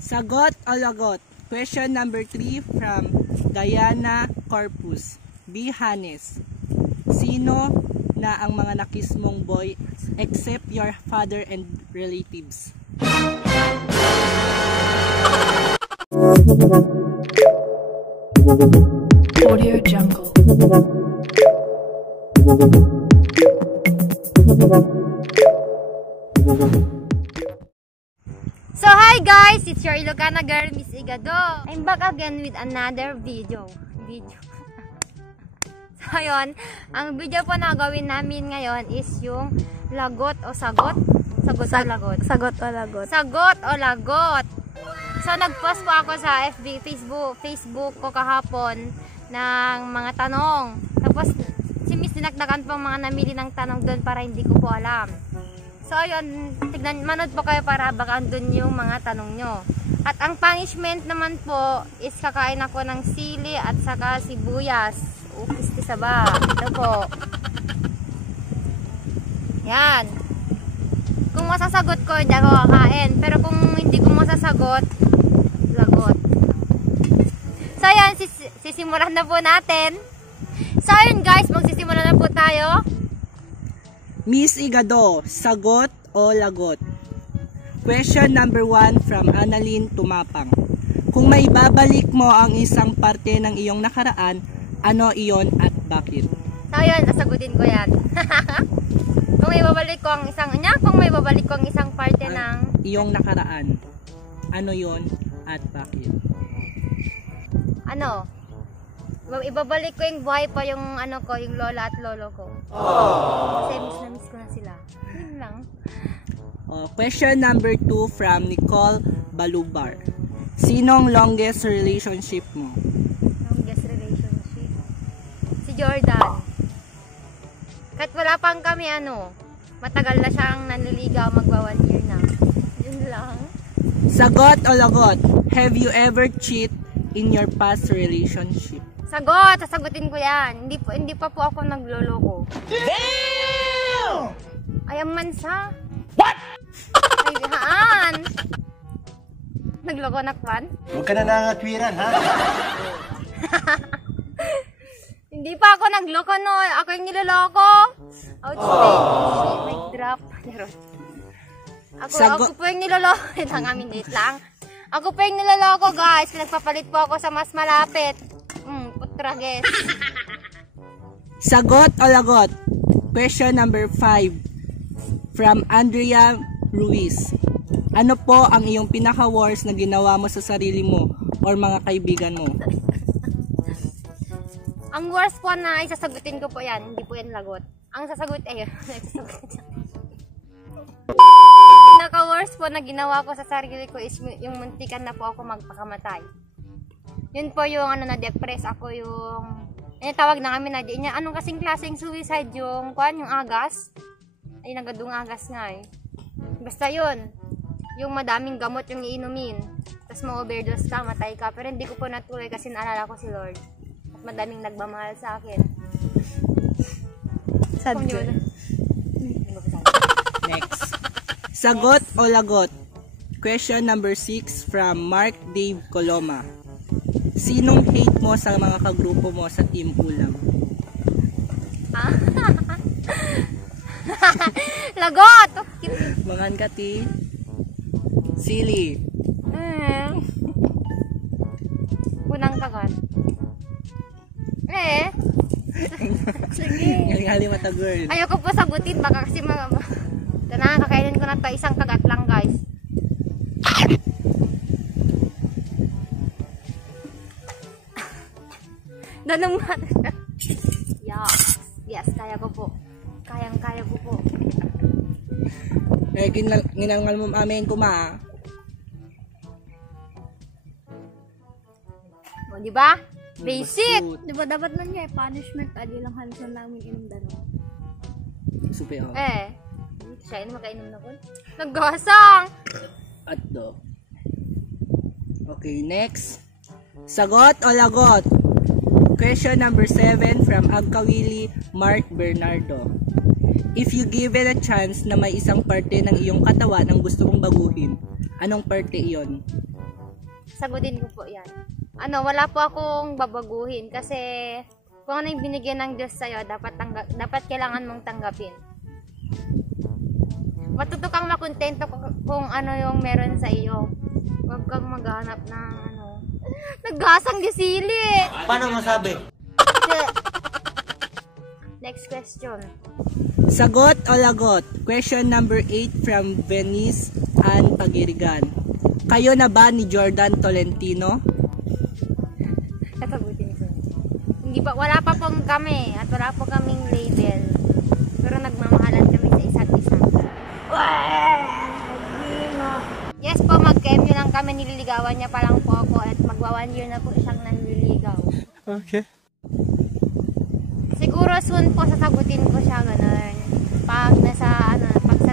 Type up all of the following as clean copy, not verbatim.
Sagot o lagot? Question number 3 from Diana Corpus. Be honest. Sino na ang mga nakis mong boy except your father and relatives? Audio Jungle. So hi guys, it's your Ilocana girl, Miss Igado. I'm back again with another video. So yun, ang video po na gawin namin ngayon is yung lagot o sagot. Sagot o lagot. Sagot o lagot. Sagot o lagot. So nag-post po ako sa FB, Facebook ko kahapon ng mga tanong. Tapos si Miss dinagdagan pang mga namili ng tanong doon para hindi ko po alam. So ayun, manood po kayo para baka andun yung mga tanong nyo. At ang punishment naman po is kakain ako ng sili at saka sibuyas. Ukis ba? Ito po. Yan. Kung masasagot ko, hindi ako kakain. Pero kung hindi ko masasagot, lagot. So yan, sisimulan na po natin. So ayun guys, magsisimulan na po tayo. Miss Igado, sagot o lagot? Question number 1 from Annalyn Tumapang. Kung may babalik mo ang isang parte ng iyong nakaraan, ano iyon at bakit? So yun, sasagutin ko yan. Kung may babalik ko ang isang parte ng iyong nakaraan, ano iyon at bakit? Ano? Ibabalik ko yung buhay pa yung yung lola at lolo ko. Kasi miss ko na sila. Yun lang. Question number 2 from Nicole Balubar. Sinong longest relationship mo? Longest relationship? Si Jordan. Kahit wala pang kami matagal na siyang nanliligaw, magwa 1 year na. Yun lang. Sagot o lagot? Have you ever cheat in your past relationship? Sagot! Sasagutin ko yan. Hindi pa po ako nagloloko. Damn! Ay, ang mansa. What? Ay, haan. Nagloko na kwan? Huwag ka na nangatwiran, ha? Hindi pa ako nagloko, no. Ako yung niloloko. Outstanding. May drop. Ako po yung niloloko. Date lang. Ako po yung niloloko, guys. Pinagpapalit po ako sa mas malapit. Putrages. Sagot o lagot? Question number 5 from Andrea Ruiz. Ano po ang iyong pinaka-worst na ginawa mo sa sarili mo or mga kaibigan mo? Ang worst po na isasagutin ko po yan. Hindi po yan lagot. Ang sasagot pinaka-worst po na ginawa ko sa sarili ko is yung muntikan na po ako magpakamatay. Yun po yung na-depress ako yung tawag na kami na di niya. Anong kasing klaseng suicide yung agas? Ay nagadung agas nga eh. Basta yun. Yung madaming gamot yung iinumin. Tapos ma-overdose ka, matay ka. Pero hindi ko po natuloy kasi naalala ko si Lord. At madaming nagmamahal sa akin. Sad girl. Next. Sagot o lagot? Question number 6 from Mark Dave Coloma. Sinong hate mo sa mga kagrupo mo sa Team Ulam? Lagot! Mangan ka ti. Sili. Unang kagat. Sige. Ngali mata girl. Ayoko po sagutin. Baka kasi nakakainin ko na to. Isang kagat lang guys. Nanuman. Yes, kaya ko po. Kayang-kaya ko po. Ginangal mo amin kuma. O, di ba? Basic. Di ba dapat man niya punishment adi lang hansan namin inom dano. Supe ako. Siya yun makainom na ko. Naggasang! At do. Okay, next. Sagot o lagot? Question number 7 from Agkawili Mark Bernardo. If you given a chance na may isang parte ng iyong katawan ang gusto mong baguhin, anong parte iyon? sagutin ko po yan. Wala po akong babaguhin kasi kung ano yung binigyan ng Diyos sa'yo, dapat kailangan mong tanggapin. Matuto kang makontento kung ano yung meron sa iyo. Huwag kang maghanap ng naggasang disili. Paano masabi? Next question. Sagot o lagot? Question number 8 from Venice and Pagirigan. Kayo na ba ni Jordan Tolentino? Kasagutin ko. Hindi pa, wala pa pong kami at wala po kaming label. Pero nagmamahalan kami sa isa't isa. Yes po, mag-KMU lang kami, nililigawan niya pa lang po ako at magwa 1 year na po siyang nanliligaw. Okay. Siguro soon po sasagutin ko siya ganun. Pag sa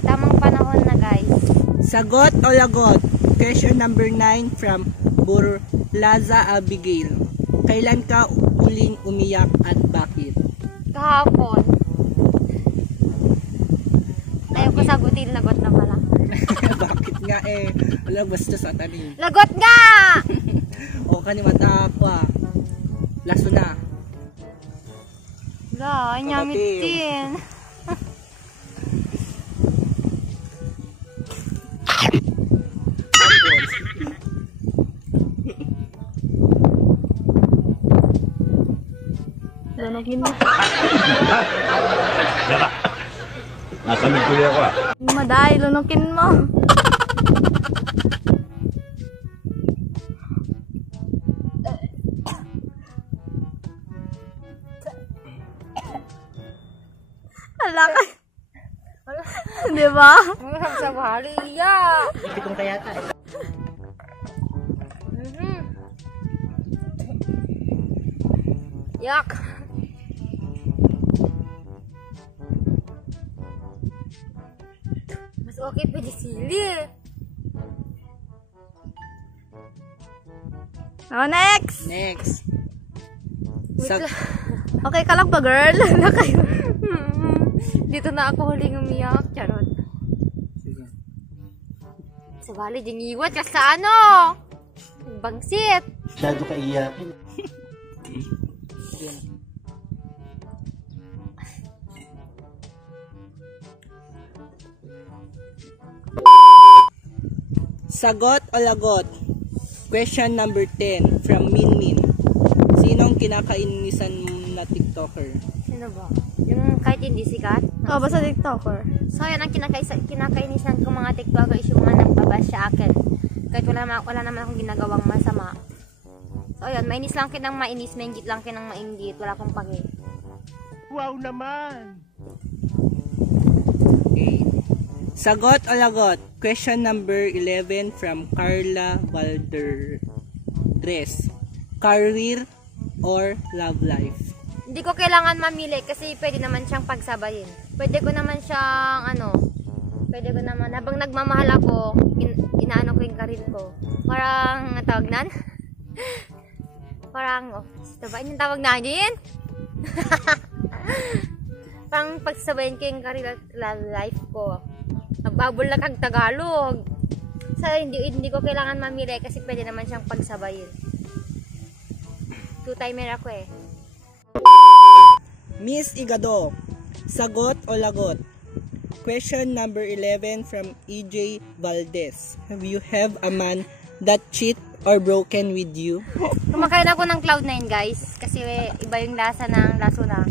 tamang panahon na guys. Sagot o lagot? Question number 9 from Burlaza Abigail. Kailan ka huling umiyak at bakit? Kahapon. Ayaw ko sagutin, lagot na pala. Bakit nga eh? Wala basta sa tanim. Lagot nga! O kanimata pa. Laso na. Wala, nyamit din. Lunogin mo. Nasa miguli ako ah. Maday, lunukin mo. Alaka. Di ba? Sa bahali, iya. Ipitong kaya ka eh. Yak. Mas okay pa di sili. Next. Next. Wait Sag- lang. Okay ka lang ba, girl? Na kayo. Dito na ako huling umiyak. Charot. Sa bali, diniwat ka sa bangsit. Masyado ka iyakin. Sagot o lagot? Question number 10 from Minmin. Sinong kinakainisan mo na TikToker? Sino ba? Yung kahit hindi sikat? Oh, basta TikToker. So, yan ang kinakainisan ko mga TikToker is yung mga nagbabash sa akin. Kahit wala naman akong ginagawang masama. So, yun. Mainis lang kinang mainis, maingit lang kinang mainggit. Wala akong pake. Wow naman! Okay. Sagot o lagot? Question number 11 from Carla Valdres. Career or love life? Hindi ko kailangan mamili kasi pwede naman siyang pagsabayin. Pwede ko naman habang nagmamahal ako, inaano ko yung karir ko. Parang, tawag nan? Parang, sabayin yung tawag na din? Parang pagsabayin ko yung karir at life ko. Nagbabol na kang Tagalog. So, hindi ko kailangan mamili kasi pwede naman siyang pagsabayin. Two-timer ako eh. Miss Igado, sagot o lagot? Question number 11 from EJ Valdez. Have you have a man that cheat or broken with you? Kumakain ako ng Cloud9 guys. Kasi iba yung lasa ng lasuna.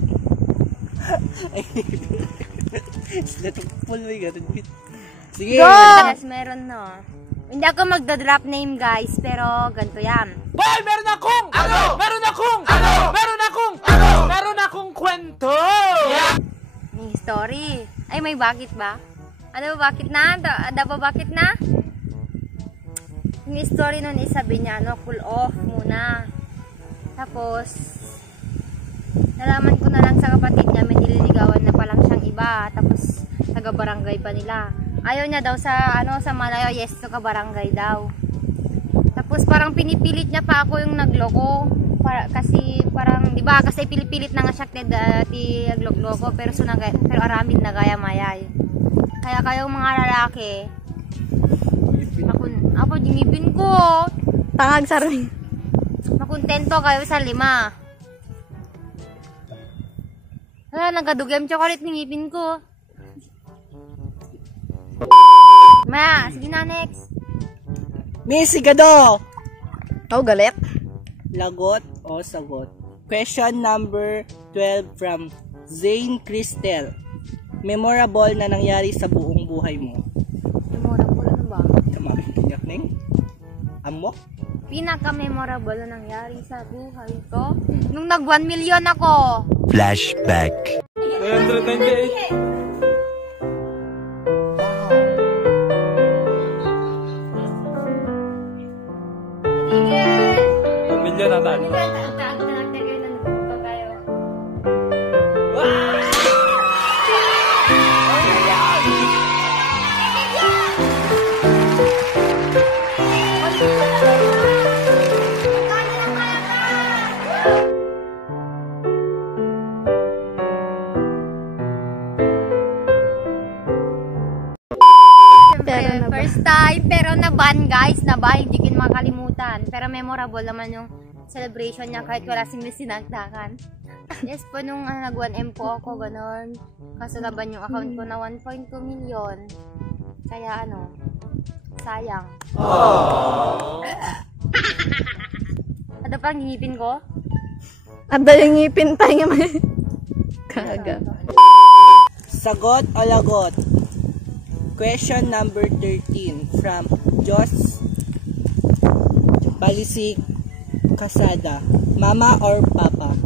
Sige. Yes, meron no. Hindi ako magda-drop name guys. Pero ganito yan. Boy, meron akong kwento! May story. Ay, may bakit ba? Ano ba bakit na? Ada ba bakit na? Yung story nun is sabi niya, cool off muna. Tapos, nalaman ko na lang sa kapatid niya, may nililigawan na palang siyang iba. Tapos, taga-barangay pa nila. Ayaw niya daw sa, sa Malayo, yes to ka-barangay daw. Tapos, parang pinipilit niya pa ako yung nagloko. Kasi parang, di ba, kasi pilipilit na nga siya ti aglogloko, pero aramid na gaya mayay. Kaya kayong mga lalaki, ako dinibin ko. Tangag sarili. Makontento kayo sa 5. Wala, nagkadugem chocolate ng ngipin ko. Maya, sige na, next. Miss Igado, Oh, galit. lagot o sagot? Question number 12 from Zane Cristel. Memorable na nangyari sa buong buhay mo. Memorable ano ba? Kamabing kinyak neng? Amok? Pinaka-memorable na nangyari sa buhay ko? Nung nag 1 million ako. Flashback. Pamilya na tayo. Siyempre, first time, pero naban guys, naban, hindi ko makalimutan. Pero memorable naman yung celebration niya kahit wala si Miss Sinagdakan. Yes po, nung nag 1M po ako, ganon. Kaso laban yung account ko na 1.2 million. Kaya ano, sayang. Ano pang ngipin ko? Ada yung ngipin tayo may. Kaga. Sagot o lagot? Question number 13 from Jos Balisik Casada. Mama or papa?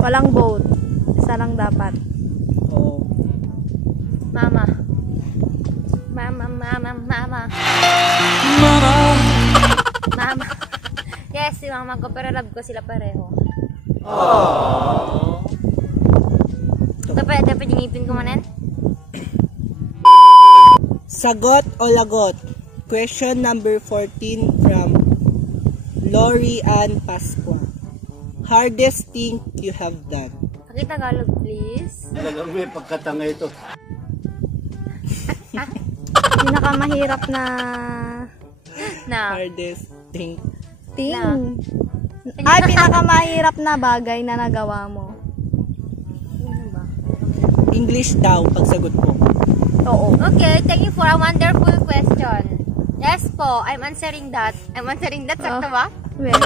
Walang vote. Isa lang dapat. Oh. Mama. Mama, mama, mama. Mama. Yes, si mama ko, pero love ko sila pareho. Dapat yung ngipin ko manen? Sagot o lagot? Question number 14 from Lori Ann Pascua. Hardest thing you have done? Pakita Tagalog, please. Talagang may pagkatanga ito. Pinakamahirap na Na. Hardest thing. thing. Na. Ay, pinakamahirap na bagay na nagawa mo. Ano ba? English daw pagsagot mo. Oo. Okay, thank you for a wonderful question. Yes po, I'm answering that. Sakto ba? Well,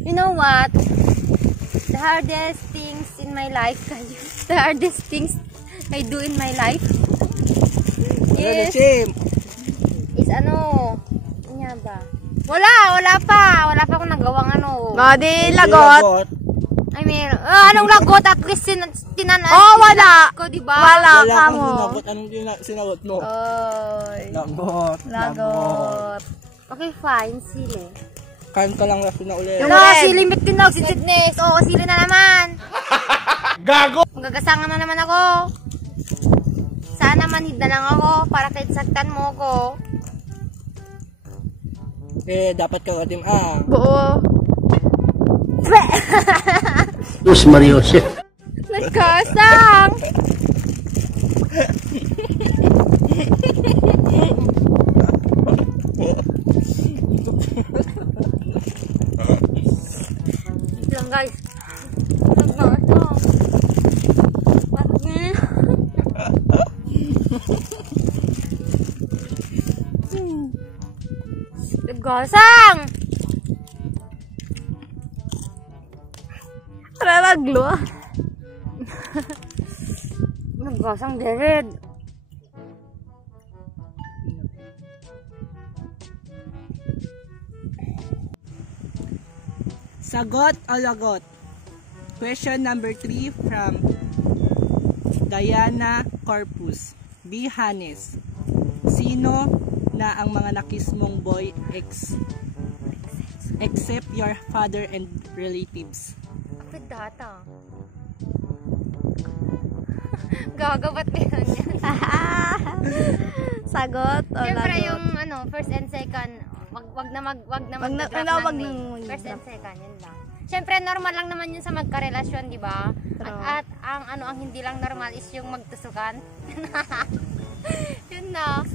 You know what? The hardest things in my life, the hardest things I do in my life is ano niya ba? Wala pa akong nagawang ano. Gadi, lagot. I mean, anong lagot? At least tinanan. Oh, wala. Ko, diba? Wala Wala ka kang mo. sinagot. Anong sinagot mo? Oy. Lagot. Lagot. Okay, fine. Sili. Kanta lang na uli. Yung No, red. sili mit tinawag si Sitness. Oo, sili na naman. Gago! Magagasangan na naman ako. Sana manhid na lang ako para kahit saktan mo ko. Eh, dapat ka atim Buo. Dos Mariose. Nagkasang! Ito lang guys. Nagkasang. Nagkasang! Raraglo. Nagkasang dered. Sagot o lagot? Question number 3 from Diana Corpus. Be honest. Sino na ang mga nakis mong boy except your father and relatives? Kapit data. Gagabat meron yan. Sagot o Siyempre lagot? yung ano, first and second, wag na Wag na- mag-drop wag ng na- name. First and second, yun lang. Siyempre normal lang naman yun sa magkarelasyon, di ba? True. At ang ano, ang hindi lang normal is yung magtusukan. Yun na.